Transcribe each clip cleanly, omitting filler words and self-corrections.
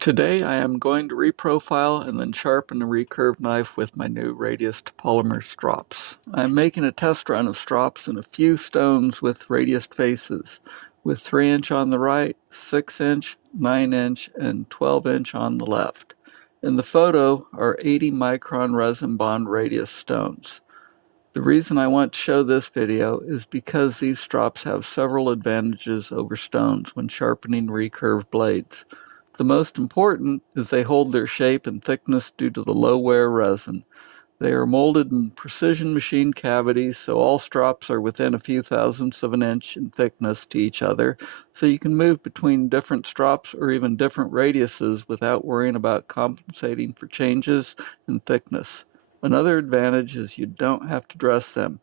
Today I am going to reprofile and then sharpen a recurve knife with my new radiused polymer strops. I'm making a test run of strops in a few stones with radiused faces, with 3" on the right, 6", 9", and 12" on the left. In the photo are 80 micron resin bond radius stones. The reason I want to show this video is because these strops have several advantages over stones when sharpening recurve blades. The most important is they hold their shape and thickness due to the low wear resin. They are molded in precision machine cavities, so all strops are within a few thousandths of an inch in thickness to each other, so you can move between different strops or even different radiuses without worrying about compensating for changes in thickness. Another advantage is you don't have to dress them.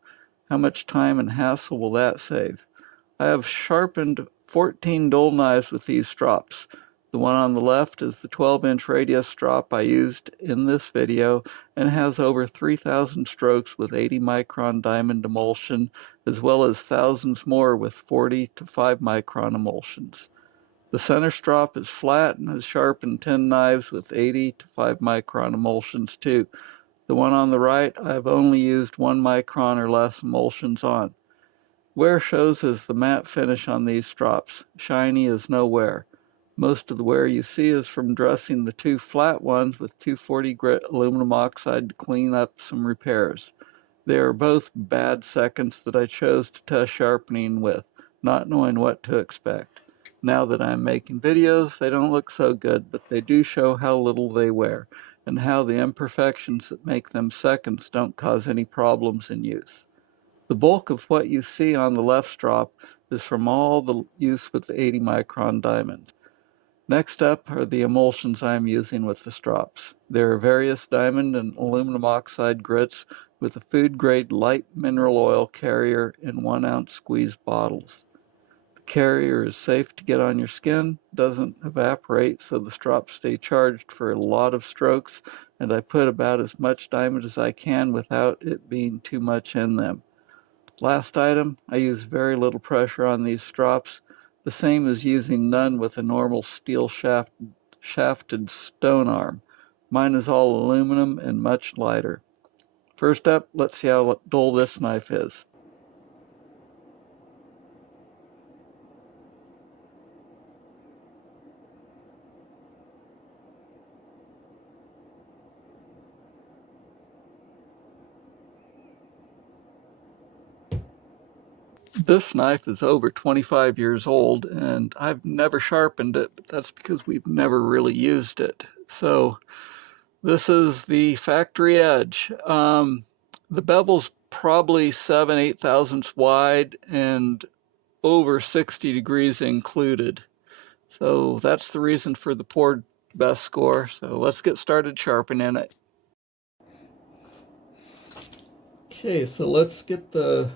How much time and hassle will that save? I have sharpened 14 dull knives with these strops. The one on the left is the 12" radius strop I used in this video and has over 3,000 strokes with 80 micron diamond emulsion, as well as thousands more with 40 to 5 micron emulsions. The center strop is flat and has sharpened 10 knives with 80 to 5 micron emulsions too. The one on the right I've only used 1 micron or less emulsions on. Wear shows as the matte finish on these strops. Shiny is no wear. Most of the wear you see is from dressing the two flat ones with 240 grit aluminum oxide to clean up some repairs. They are both bad seconds that I chose to test sharpening with, not knowing what to expect. Now that I'm making videos, they don't look so good, but they do show how little they wear, and how the imperfections that make them seconds don't cause any problems in use. The bulk of what you see on the left strop is from all the use with the 80 micron diamonds. Next up are the emulsions I'm using with the strops. There are various diamond and aluminum oxide grits with a food-grade light mineral oil carrier in 1-ounce squeeze bottles. The carrier is safe to get on your skin, doesn't evaporate, so the strops stay charged for a lot of strokes, and I put about as much diamond as I can without it being too much in them. Last item, I use very little pressure on these strops, the same as using none with a normal steel shafted stone arm. Mine is all aluminum and much lighter. First up, let's see how dull this knife is. This knife is over 25 years old, and I've never sharpened it, but that's because we've never really used it. So this is the factory edge. The bevel's probably 7/8 thousandths wide and over 60 degrees included. So that's the reason for the poor best score. So let's get started sharpening it. Okay, so let's get the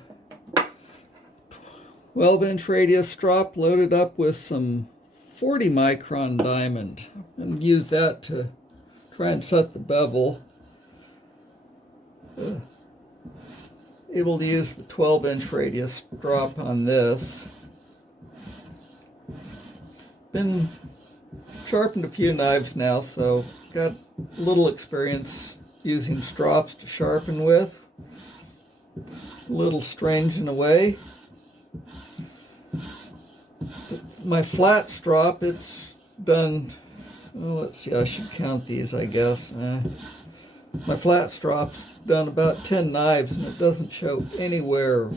12" radius strop loaded up with some 40 micron diamond and use that to try and set the bevel. Able to use the 12" radius strop on this. Been sharpened a few knives now, so got a little experience using strops to sharpen with. A little strange in a way. My flat strop, it's done, well, let's see, I should count these, I guess. My flat strop's done about 10 knives and it doesn't show any wear.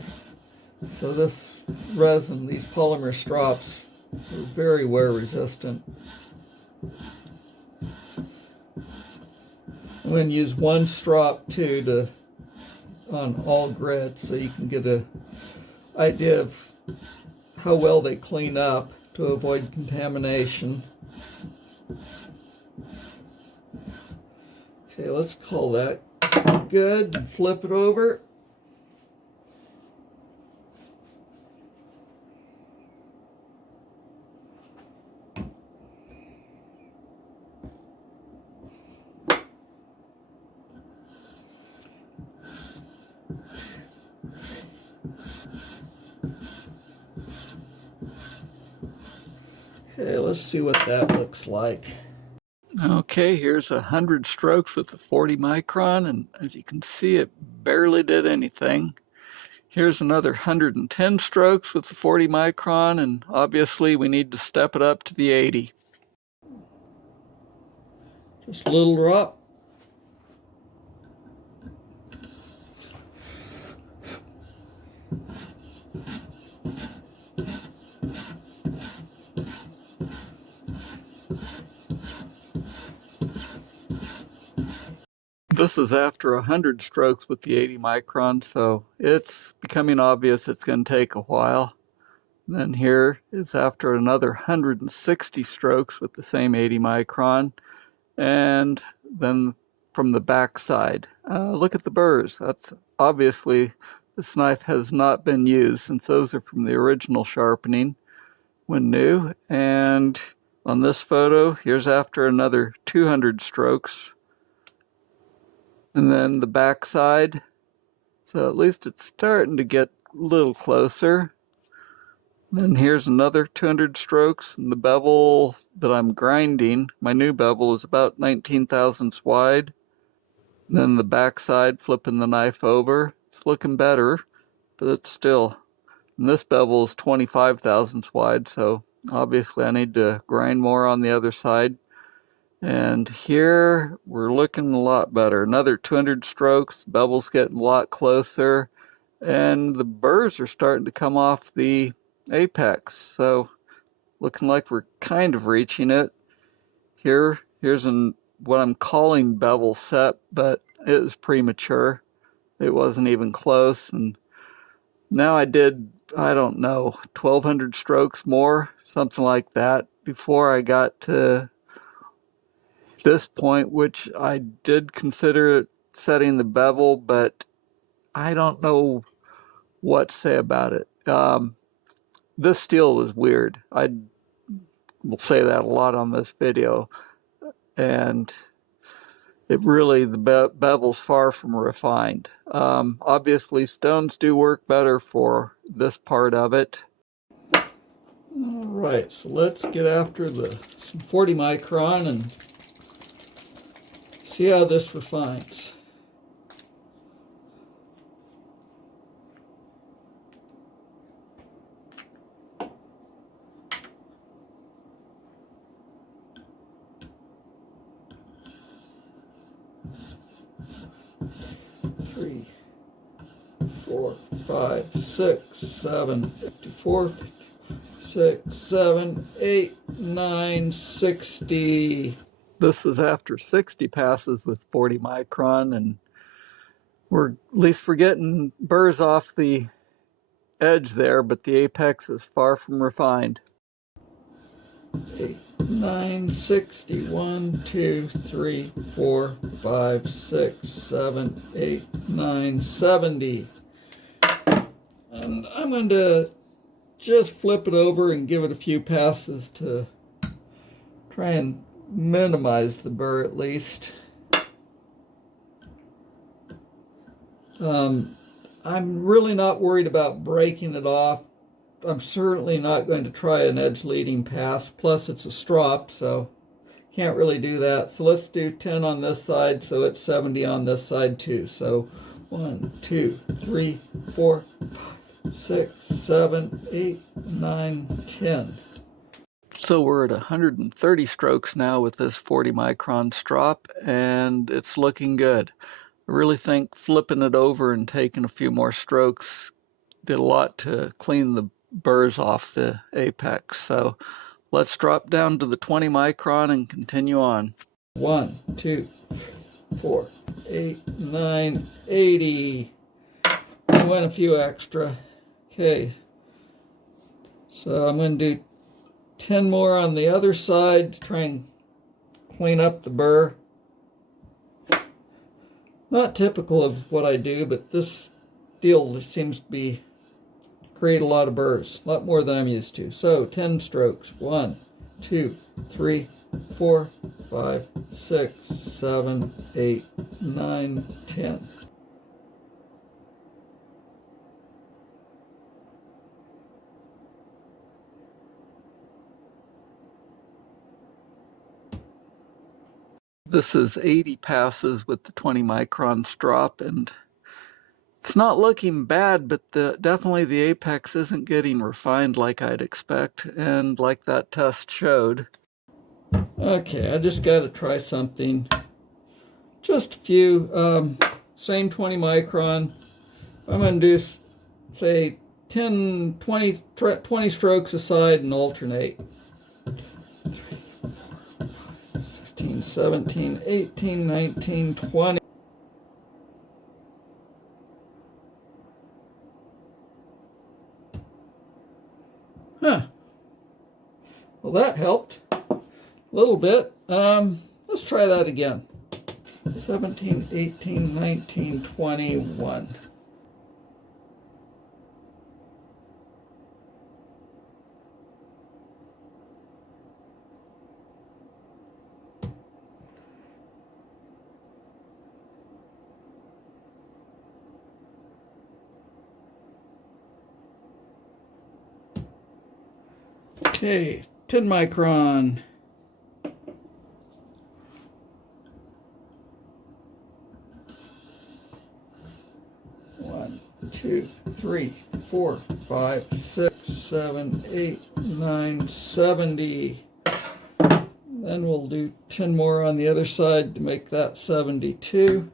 So this resin, these polymer strops, are very wear resistant. I'm going to use one strop too on all grits so you can get an idea of how well they clean up to avoid contamination. Okay, let's call that good and flip it over. Okay, let's see what that looks like. Okay, here's 100 strokes with the 40 micron, and as you can see, it barely did anything. Here's another 110 strokes with the 40 micron, and obviously we need to step it up to the 80. Just a little drop. This is after 100 strokes with the 80 micron, so it's becoming obvious it's going to take a while. And then here is after another 160 strokes with the same 80 micron, and then from the back side. Look at the burrs. That's obviously this knife has not been used since those are from the original sharpening when new. And on this photo, here's after another 200 strokes. And then the back side. So at least it's starting to get a little closer. Then here's another 200 strokes, and the bevel that I'm grinding, my new bevel, is about 19 thousandths wide. And then the back side, flipping the knife over, it's looking better, but it's still, and this bevel is 25 thousandths wide, so obviously I need to grind more on the other side. And here we're looking a lot better. Another 200 strokes, bevel's getting a lot closer, and the burrs are starting to come off the apex, so looking like we're kind of reaching it. Here's what I'm calling bevel set, but it was premature. It wasn't even close, and now I did, I don't know, 1,200 strokes more, something like that, before I got to this point, which I did consider setting the bevel, but I don't know what to say about it. This steel was weird. I will say that a lot on this video, and it really, the bevel's far from refined. Obviously, stones do work better for this part of it. All right, so let's get after some 40 micron and see how this refines. Three, 4, 5, 6, 7, 54, 6, 7, 8, 9, 60. This is after 60 passes with 40 micron, and at least we're getting burrs off the edge there, but the apex is far from refined. 8, 9, 60, 1, 2, 3, 4, 5, 6, 7, 8, 9, 70. And I'm going to just flip it over and give it a few passes to try and minimize the burr at least. I'm really not worried about breaking it off. I'm certainly not going to try an edge leading pass, plus it's a strop, so can't really do that. So let's do 10 on this side, so it's 70 on this side too. So 1, 2, 3, 4, 5, 6, 7, 8, 9, 10. So we're at 130 strokes now with this 40 micron strop, and it's looking good. I really think flipping it over and taking a few more strokes did a lot to clean the burrs off the apex. So let's drop down to the 20 micron and continue on. 1, 2, 4, 8, 9, 80. I went a few extra. Okay. So I'm going to do 10 more on the other side to try and clean up the burr. Not typical of what I do, but this steel seems to create a lot of burrs, a lot more than I'm used to. So 10 strokes. 1, 2, 3, 4, 5, 6, 7, 8, 9, 10. This is 80 passes with the 20 micron strop, and it's not looking bad, but definitely the apex isn't getting refined like I'd expect, and like that test showed. Okay, I just got to try something. Just a few, same 20 micron. I'm going to do, say, 10, 20 strokes aside and alternate. 16, 17, 18, 19, 20. Huh. Well, that helped a little bit. Let's try that again. 17, 18, 19, 21. Okay, 10 micron. One, 2, 3, 4, 5, 6, 7, 8, 9, 70. Then we'll do 10 more on the other side to make that 72.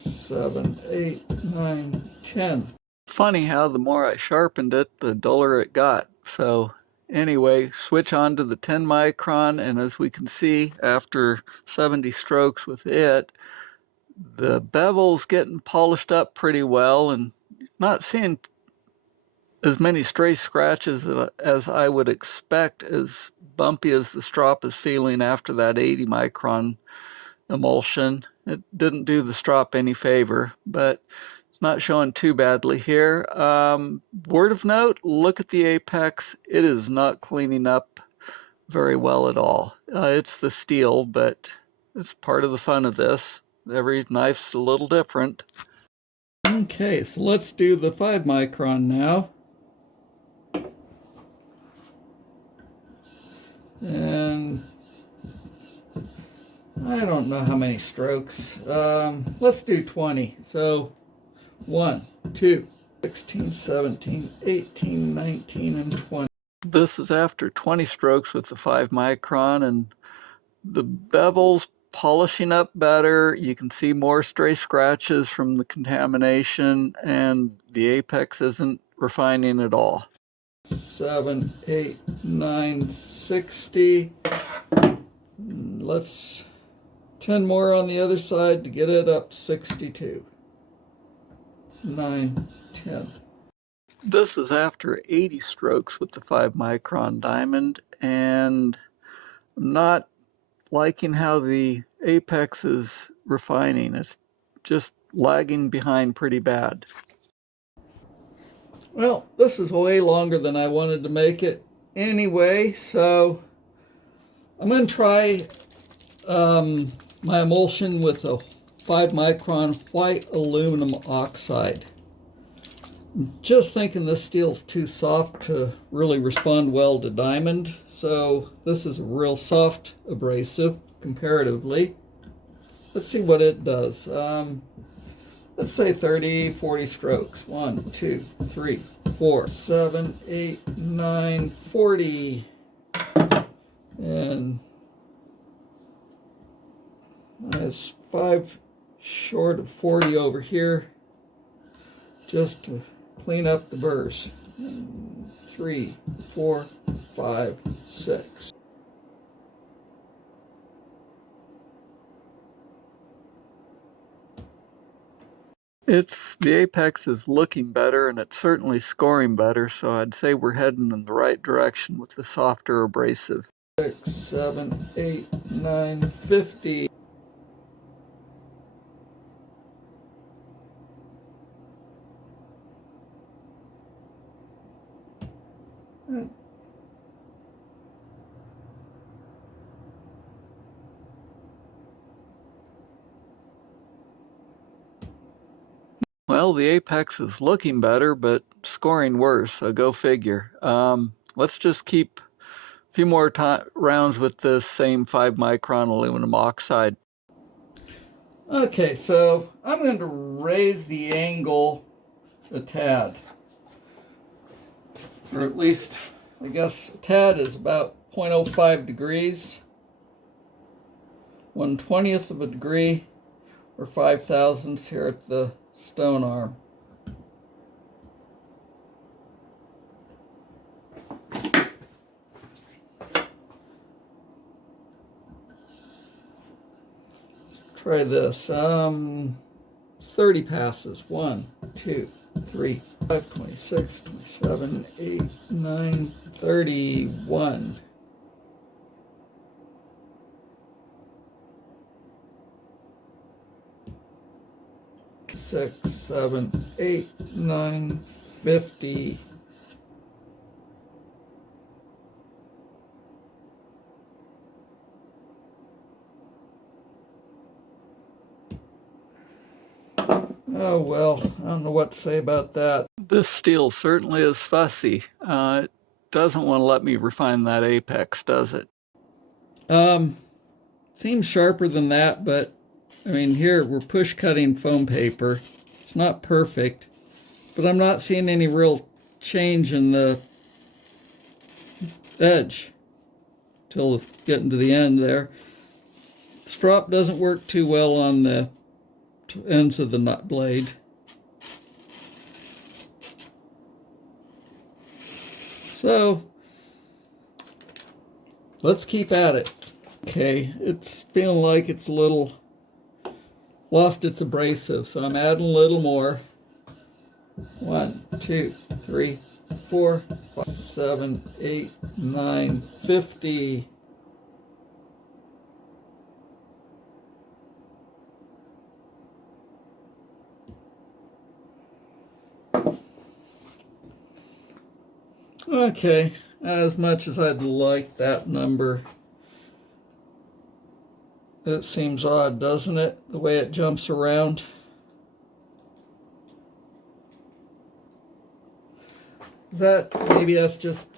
7, 8, 9, 10. Funny how the more I sharpened it, the duller it got. So anyway, switch on to the 10 micron, and as we can see, after 70 strokes with it, the bevel's getting polished up pretty well, and not seeing as many stray scratches as I would expect, as bumpy as the strop is feeling after that 80 micron emulsion. It didn't do the strop any favor, but it's not showing too badly here. Word of note, look at the apex. It is not cleaning up very well at all. It's the steel, but it's part of the fun of this. Every knife's a little different. Okay, so let's do the 5 micron now. And I don't know how many strokes. Let's do 20. So 1, 2, 16, 17, 18, 19, and 20. This is after 20 strokes with the 5 micron, and the bevel's polishing up better. You can see more stray scratches from the contamination, and the apex isn't refining at all. 7, 8, 9, 60. Let's 10 more on the other side to get it up 62. 9, 10. This is after 80 strokes with the 5 micron diamond, and I'm not liking how the apex is refining. It's just lagging behind pretty bad. Well, this is way longer than I wanted to make it anyway, so I'm going to try my emulsion with a 5 micron white aluminum oxide. I'm just thinking this steel's too soft to really respond well to diamond, so this is a real soft abrasive comparatively. Let's see what it does. Let's say 30, 40 strokes. 1, 2, 3, 4, 7, 8, 9, 40. And there's 5 short of 40 over here, just to clean up the burrs. 3, 4, 5, 6. The apex is looking better, and it's certainly scoring better, so I'd say we're heading in the right direction with the softer abrasive. 6, 7, 8, 9, 50. Well, the apex is looking better, but scoring worse, so go figure. Let's just keep A few more rounds with this same 5 micron aluminum oxide. Okay, so I'm going to raise the angle a tad. Or at least, I guess, a tad is about 0.05 degrees. 1/20th of a degree, or 5 thousandths here at the stone arm. Try this. 30 passes. 1, 2, 3, 5, 26, 27, 8, 9, 31. Six, 7, 8, 9, 50. Oh well, I don't know what to say about that. This steel certainly is fussy. It doesn't want to let me refine that apex, does it? Seems sharper than that, but I mean, here we're push cutting foam paper. It's not perfect, but I'm not seeing any real change in the edge till getting to the end there. Strop doesn't work too well on the ends of the nut blade. So let's keep at it. Okay, it's feeling like it's a little lost its abrasive, so I'm adding a little more. 1, 2, 3, 4, 5, 7, 8, 9, 50. Okay, as much as I'd like that number. It seems odd, doesn't it? The way it jumps around. Maybe that's just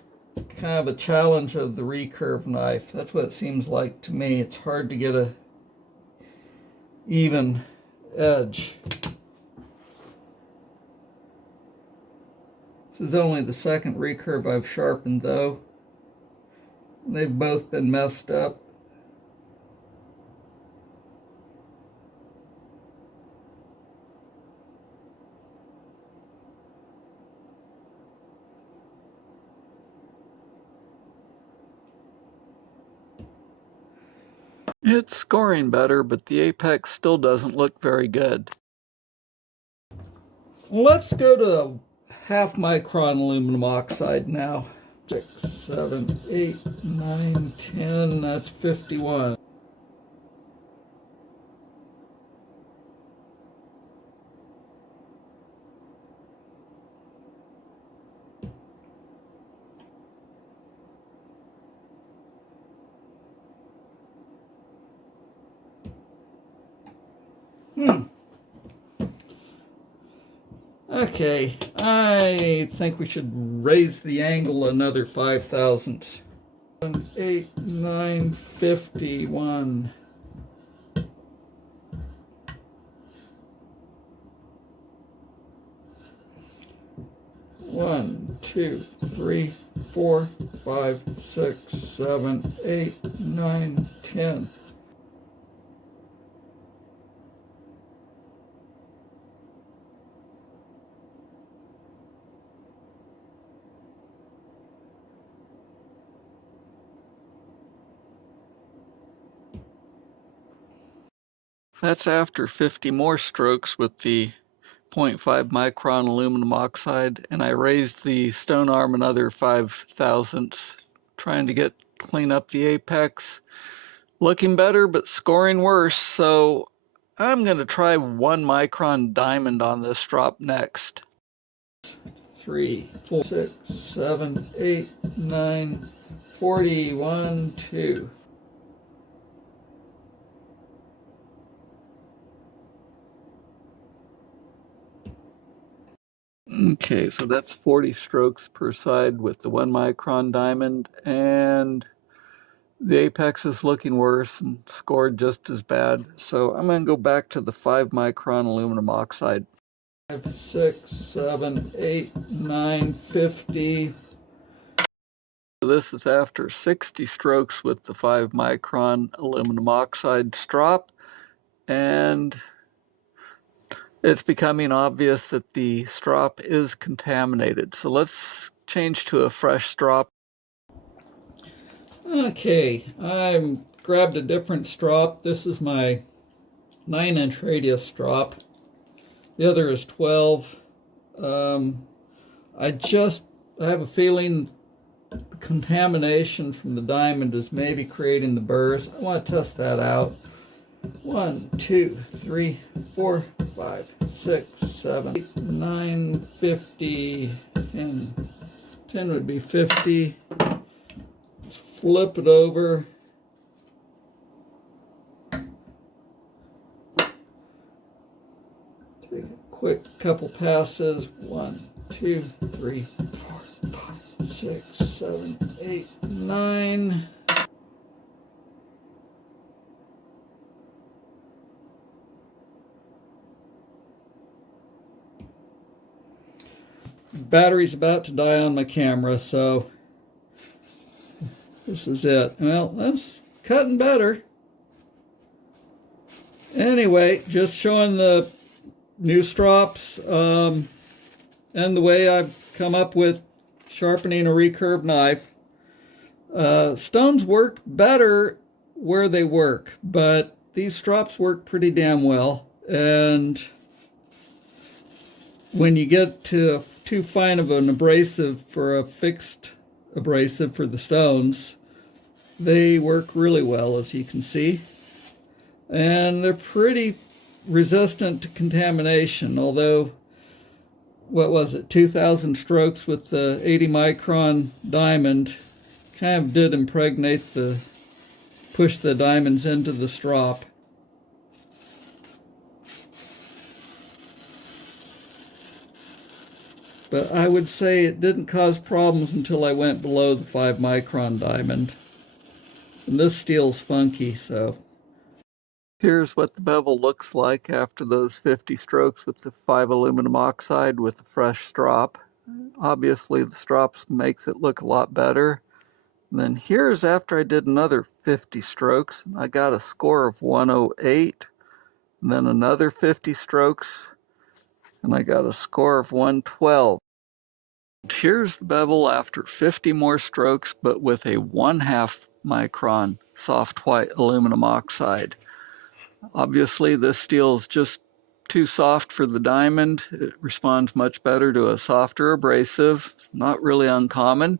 kind of a challenge of the recurve knife. That's what it seems like to me. It's hard to get a even edge. This is only the second recurve I've sharpened, though. They've both been messed up. It's scoring better, but the apex still doesn't look very good. Let's go to 0.5 micron aluminum oxide now. 6, 7, 8, 9, 10, that's 51. Okay, I think we should raise the angle another 5 thousandths. 7, 8, 9, 51. One, 2, 3, 4, 5, 6, 7, 8, 9, 10. That's after 50 more strokes with the 0.5 micron aluminum oxide, and I raised the stone arm another 5 thousandths, trying to clean up the apex. Looking better, but scoring worse, so I'm going to try 1 micron diamond on this strop next. 3, 4, 6, 7, 8, 9, 41, 2. Okay, so that's 40 strokes per side with the 1 micron diamond, and the apex is looking worse and scored just as bad. So I'm going to go back to the 5 micron aluminum oxide. 5, 6, 7, 8, 9, 50. This is after 60 strokes with the 5 micron aluminum oxide strop, and it's becoming obvious that the strop is contaminated. So let's change to a fresh strop. Okay, I grabbed a different strop. This is my 9-inch radius strop. The other is 12. I have a feeling the contamination from the diamond is maybe creating the burrs. I want to test that out. 1, 2, 3, 4, 5, 6, 7, 8, 9, 50, and 10 would be 50. Let's flip it over. Take a quick couple passes. 1, 2, 3, 4, 5, 6, 7, 8, 9. Battery's about to die on my camera, so this is it. Well, that's cutting better. Anyway, just showing the new strops and the way I've come up with sharpening a recurve knife. Stones work better where they work, but these strops work pretty damn well. And when you get to too fine of an abrasive for a fixed abrasive for the stones, they work really well, as you can see. And they're pretty resistant to contamination, although, what was it, 2,000 strokes with the 80 micron diamond kind of did push the diamonds into the strop. But I would say it didn't cause problems until I went below the 5 micron diamond. And this steel's funky, so. Here's what the bevel looks like after those 50 strokes with the 5 aluminum oxide with the fresh strop. Obviously the strops makes it look a lot better. And then here's after I did another 50 strokes. I got a score of 108. And then another 50 strokes, and I got a score of 112. Here's the bevel after 50 more strokes, but with a 1/2 micron soft white aluminum oxide. Obviously, this steel is just too soft for the diamond. It responds much better to a softer abrasive, not really uncommon.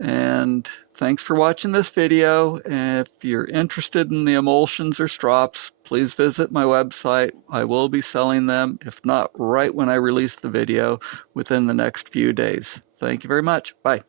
And thanks for watching this video. If you're interested in the emulsions or strops, please visit my website. I will be selling them, if not right when I release the video, within the next few days. Thank you very much. Bye.